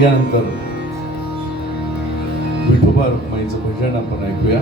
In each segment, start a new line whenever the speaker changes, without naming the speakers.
यानंतर विठोबा रुक्माईचं भजन आपण ऐकूया.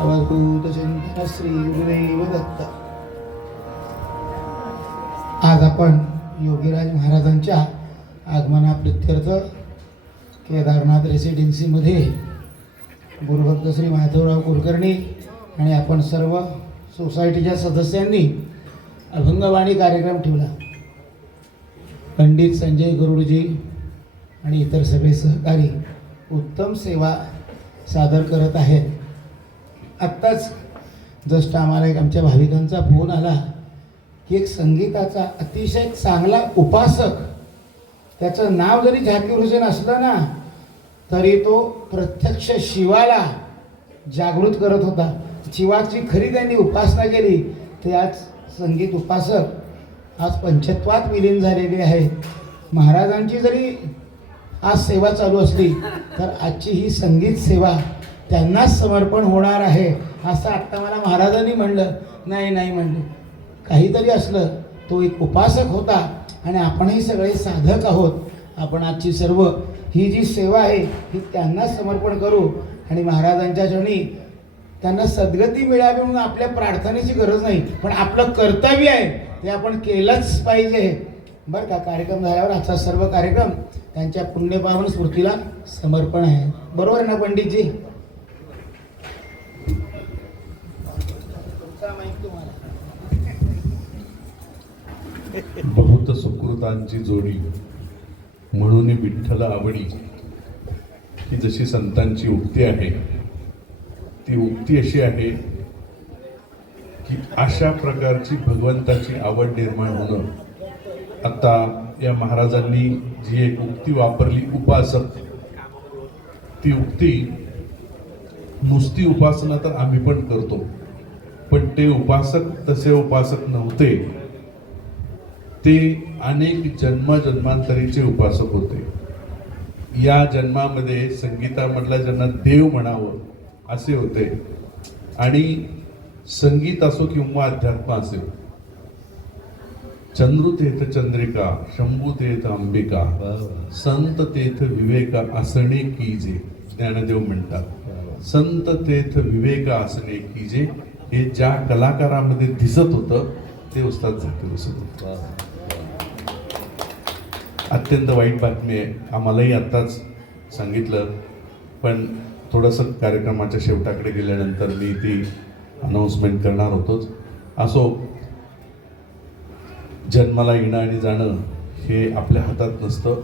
अवधूतचिंतन श्री गुरुदेव दत्त. आज आपण योगीराज महाराजांच्या आगमनाप्रित्यर्थ केदारनाथ रेसिडेन्सीमध्ये गुरुभक्त श्री माधवराव कुलकर्णी आणि आपण सर्व सोसायटीच्या सदस्यांनी अभंगवाणी कार्यक्रम ठेवला. पंडित संजय गरुडजी आणि इतर सगळे सहकारी उत्तम सेवा सादर करत आहेत. आत्ताच जस्ट आम्हाला एक आमच्या भाविकांचा फोन आला की एक संगीताचा अतिशय चांगला उपासक त्याचं नाव जरी झाकीर हुसेन असलं ना तरी तो प्रत्यक्ष शिवाला जागृत करत होता. शिवाची खरी त्यांनी उपासना केली ते आज संगीत उपासक आज पंचत्वात विलीन झालेले आहेत. महाराजांची जरी आज सेवा चालू असली तर आजची ही संगीत सेवा त्यांनाच समर्पण होणार आहे असं आत्ता मला महाराजांनी म्हणलं. नाही नाही म्हणलं. काहीतरी असलं. तो एक उपासक होता आणि आपणही सगळे साधक आहोत. आपण आजची सर्व ही जी सेवा आहे ही त्यांनाच समर्पण करू आणि महाराजांच्या क्षणी त्यांना सद्गती मिळावी म्हणून आपल्या प्रार्थनेची गरज नाही पण आपलं कर्तव्य आहे ते आपण केलंच पाहिजे. बरं का कार्यक्रम झाल्यावर आजचा सर्व कार्यक्रम त्यांच्या पुण्यपावन स्मृतीला समर्पण आहे. बरोबर ना पंडितजी?
बहुत सुकृतांची जोडी. म्हणून विठ्ठल आवडी. ही जशी संतांची उक्ती आहे ती उक्ती अशी आहे की अशा प्रकारची भगवंताची आवड निर्माण होणं. आता या महाराजांनी जी एक उक्ती वापरली उपासक ती उक्ती नुसती उपासना तर आम्ही पण करतो. पण ते उपासक तसे उपासक नव्हते. ते अनेक जन्मजन्मांतरीचे उपासक होते. या जन्मामध्ये संगीतामधला ज्यांना देव म्हणावं असे होते आणि संगीत असो किंवा अध्यात्म असेल चंद्रू चंद्रिका शंभू तेथ अंबिका संत तेथ विवेका असणे कीजे ज्ञानदेव म्हणतात. संत तेथ विवेका असणे कीजे हे ज्या कलाकारामध्ये दिसत होतं ते उस्ताद झाके दिसत होतं. अत्यंत वाईट बातमी आहे. आम्हालाही आत्ताच सांगितलं. पण थोडंसं कार्यक्रमाच्या शेवटाकडे गेल्यानंतर मी ती अनाऊन्समेंट करणार होतोच. असो जन्माला येणं आणि जाणं हे आपल्या हातात नसतं.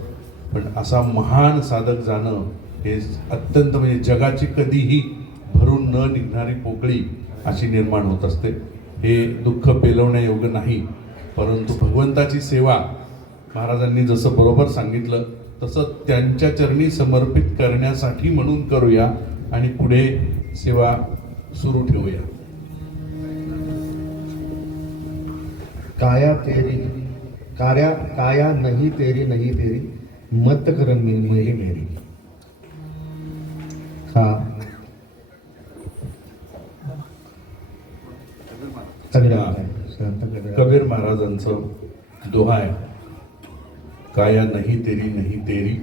पण असा महान साधक जाणं हे अत्यंत म्हणजे जगाची कधीही भरून न निघणारी पोकळी अशी निर्माण होत असते. हे दुःख पेलवण्यायोग्य नाही. परंतु भगवंताची सेवा महाराजांनी जसं बरोबर सांगितलं तसं त्यांच्या चरणी समर्पित करण्यासाठी म्हणून करूया आणि पुढे सेवा सुरू ठेवूया.
काया तेरी कार्या काया नहीं तेरी नहीं तेरी मत कर मे- मेरी मेरी. हा. कबीर
महाराजांचं दोहा आहे. काया नाही तेरी नाही तेरी।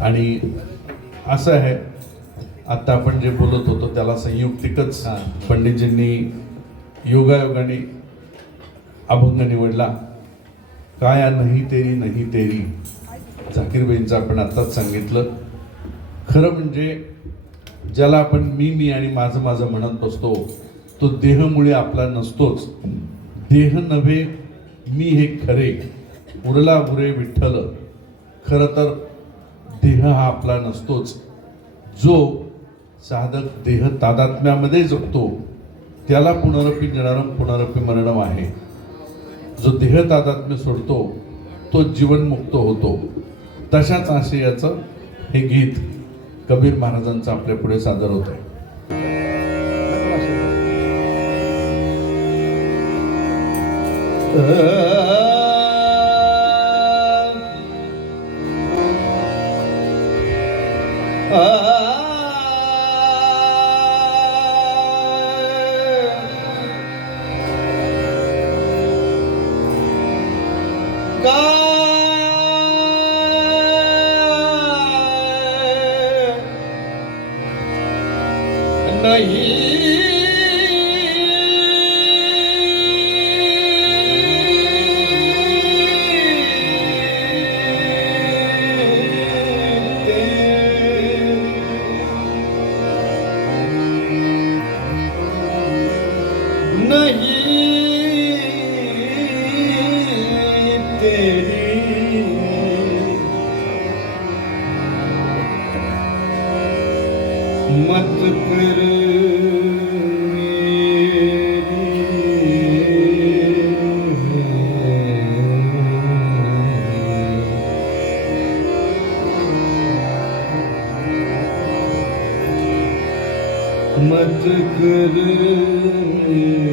आणि असं आहे आता आपण जे बोलत होतो त्याला संयुक्तिकच. पंडितजींनी योगायोगाने अभंग निवडला. काया नाही तेरी नाही तेरी. झाकीरबाईंचं आपण आत्ताच सांगितलं. खरं म्हणजे ज्याला आपण मी मी आणि माझं माझं म्हणत बसतो तो देहमुळे आपला नसतोच. देह नव्हे मी हे खरे. उरला उरे विठ्ठल खरं तर देह हा आपला नसतोच. जो साधक देह तादात्म्यामध्ये जगतो त्याला पुनरपी निरारम पुनरपी मरणम आहे. जो देह तादात्म्य सोडतो तो जीवनमुक्त होतो. तशाच आशयाचं हे गीत कबीर महाराजांचं आपल्या पुढे सादर होत आहे.
आ God. मेरी। मत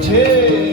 take